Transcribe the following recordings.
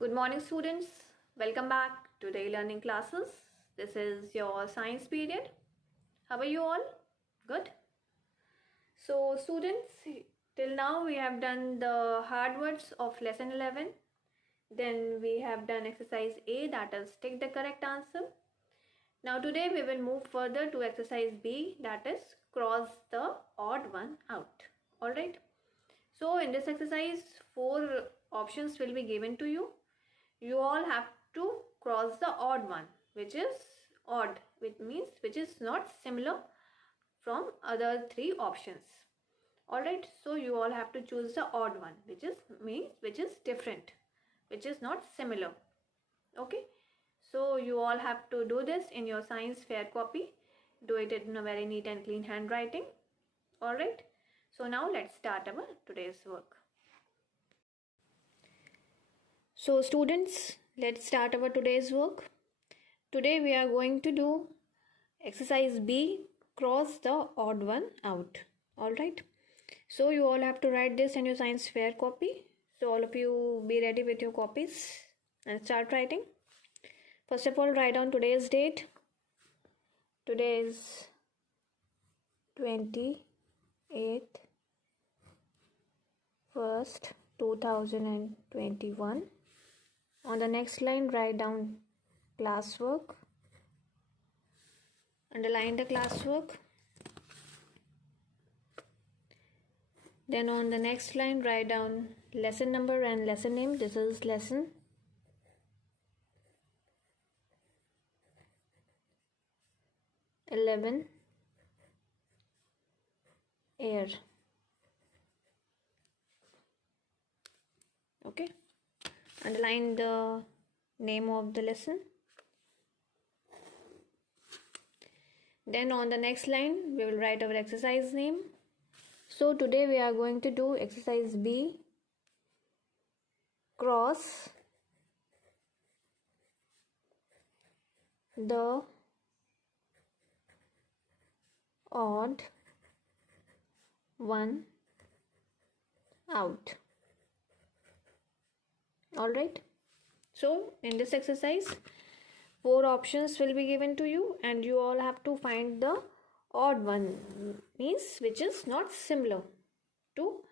Good morning, students. Welcome back to the e-learning classes. This is your science period. How are you all? Good. So, students, till now we have done the hard words of lesson 11. Then we have done exercise A, that is take the correct answer. Now today we will move further to exercise B, that is cross the odd one out. Alright. So in this exercise, 4 options will be given to you. You all have to cross the odd one, which is odd, which means which is not similar from other 3 options. Alright, so you all have to choose the odd one, which is different, which is not similar. Okay, so you all have to do this in your science fair copy. Do it in a very neat and clean handwriting. Alright, so now let's start our today's work. So students, let's start our today's work. Today we are going to do exercise B, cross the odd one out. Alright. So you all have to write this in your science fair copy. So all of you be ready with your copies and start writing. First of all, write down today's date. Today is 28th 1st 2021. On the next line, write down classwork. Underline the classwork. Then on the next line, write down lesson number and lesson name. This is lesson. ch-11 air. Okay. Underline the name of the lesson. Then on the next line, we will write our exercise name. So today we are going to do exercise B, cross the odd one out. Alright, so in this exercise 4 options will be given to you and you all have to find the odd one, means which is not similar to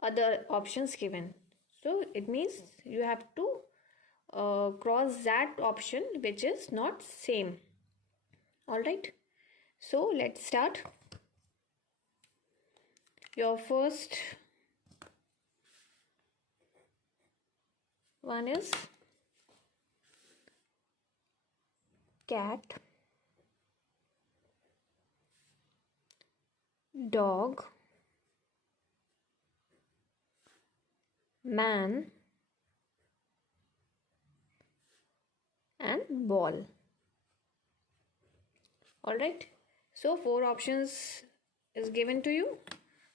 other options given. So it means you have to cross that option which is not same. Alright, so let's start. Your first one is cat, dog, man, and ball. Alright, so 4 options is given to you.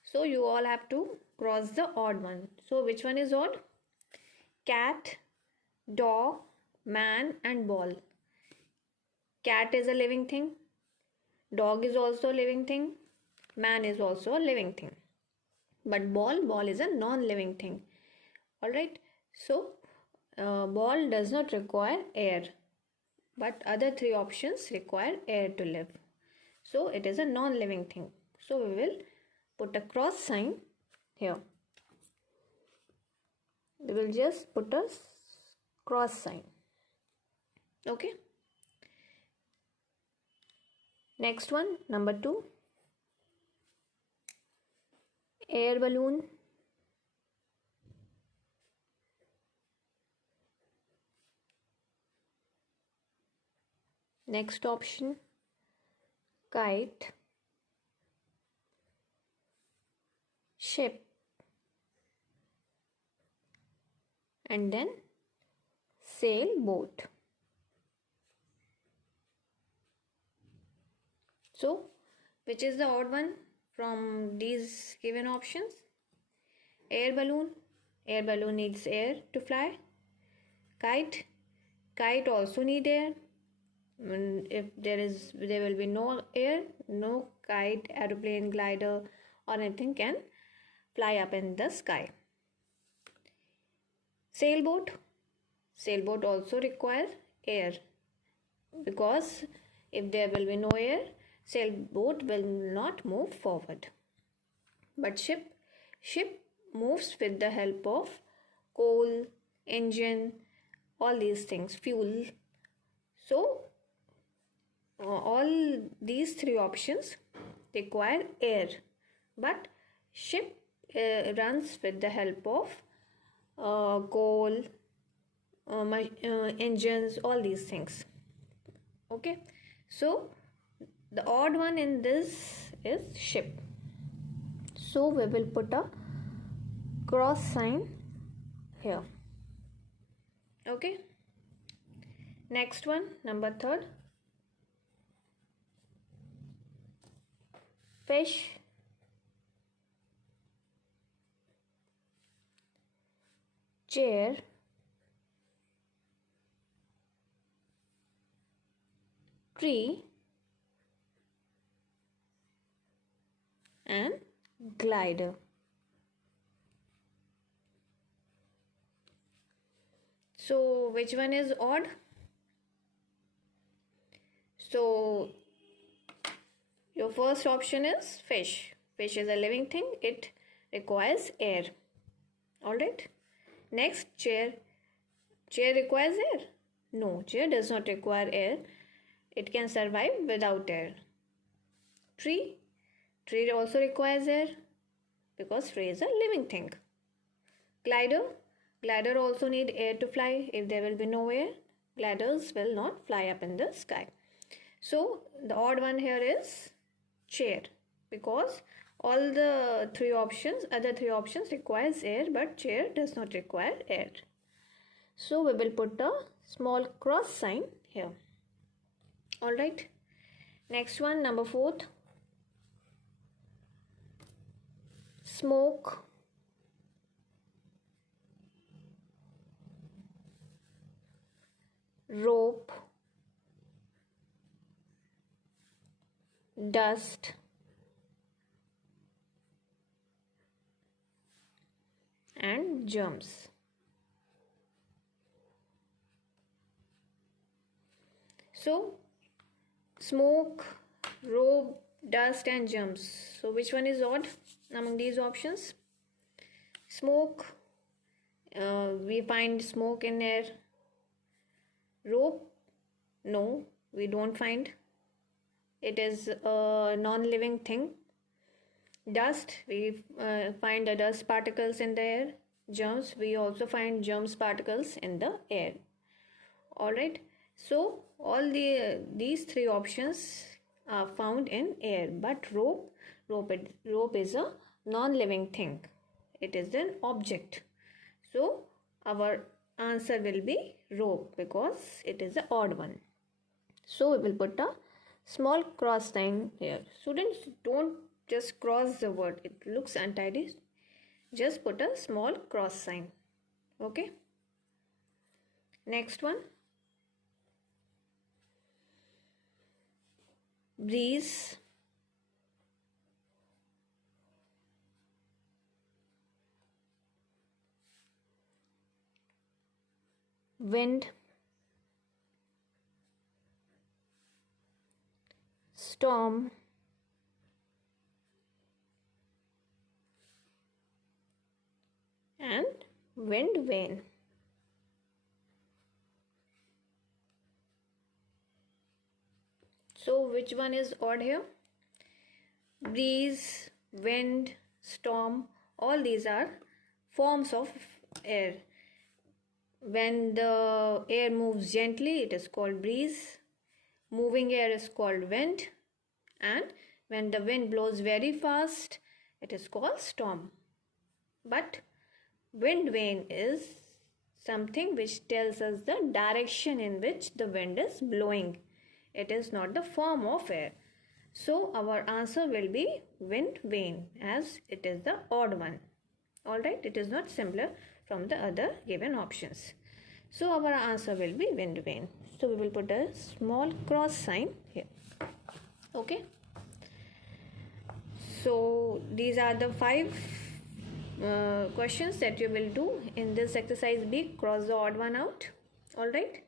So you all have to cross the odd one. So which one is odd? Cat, dog, man, and ball. Cat is a living thing. Dog is also a living thing. Man is also a living thing. But ball is a non-living thing. Alright. So ball does not require air. But other 3 options require air to live. So it is a non-living thing. So we will put a cross sign here. We will just put a cross sign. Okay. Next one, number 2. Air balloon. Next option, kite, ship, and then sailboat. So, which is the odd one from these given options? Air balloon. Air balloon needs air to fly. Kite. Kite also need air. If there will be no air, no kite, aeroplane, glider or anything can fly up in the sky. Sailboat. Sailboat also require air, because if there will be no air, sailboat will not move forward. But ship moves with the help of coal, engine, all these things, fuel. So all these three options require air, but ship runs with the help of coal, engines, all these things. Okay, so the odd one in this is ship. So we will put a cross sign here. Okay, next one, number 3rd. Fish, chair, tree, and glider. So which one is odd? So your first option is fish. Fish is a living thing. It requires air. Alright. Next, chair. Chair requires air? No, chair does not require air. It can survive without air. Tree. Tree also requires air, because tree is a living thing. Glider. Glider also need air to fly. If there will be no air, gliders will not fly up in the sky. So the odd one here is chair, because all the other three options requires air, but chair does not require air. So we will put a small cross sign here. Alright. Next one, number 4th. Smoke, rope, dust, and germs. So smoke, rope, dust, and germs. So which one is odd among these options? Smoke, we find smoke in air. Rope, no, we don't find. It is a non-living thing. Dust, we find the dust particles in the air. Germs, we also find germs particles in the air. Alright, so all these three options are found in air, but rope is a non-living thing. It is an object. So our answer will be rope, because it is the odd one. So we will put a small cross sign here. Students, don't just cross the word, it looks untidy. Just put a small cross sign. Okay. Next one. Breeze, wind, storm, and wind vane. So which one is odd here? Breeze, wind, storm, all these are forms of air. When the air moves gently, it is called breeze. Moving air is called wind. And when the wind blows very fast, it is called storm. But wind vane is something which tells us the direction in which the wind is blowing. It is not the form of air. So our answer will be wind vane, as it is the odd one. Alright, it is not similar from the other given options. So our answer will be wind vane. So we will put a small cross sign here. Okay. So these are the 5 questions that you will do in this exercise B. Cross the odd one out. Alright?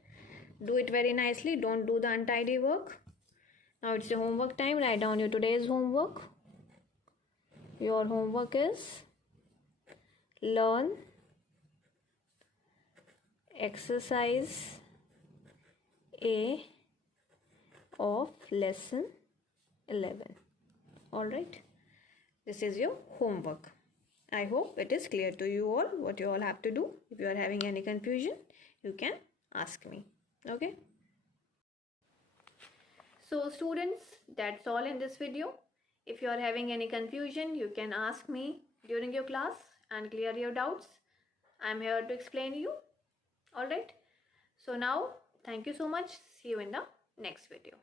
Do it very nicely. Don't do the untidy work. Now it's the homework time. Write down your today's homework. Your homework is learn exercise A of lesson 11. Alright? This is your homework. I hope it is clear to you all what you all have to do. If you are having any confusion, you can ask me. Okay? So students, that's all in this video. If you are having any confusion, you can ask me during your class and clear your doubts. I am here to explain you. Alright? So now, thank you so much. See you in the next video.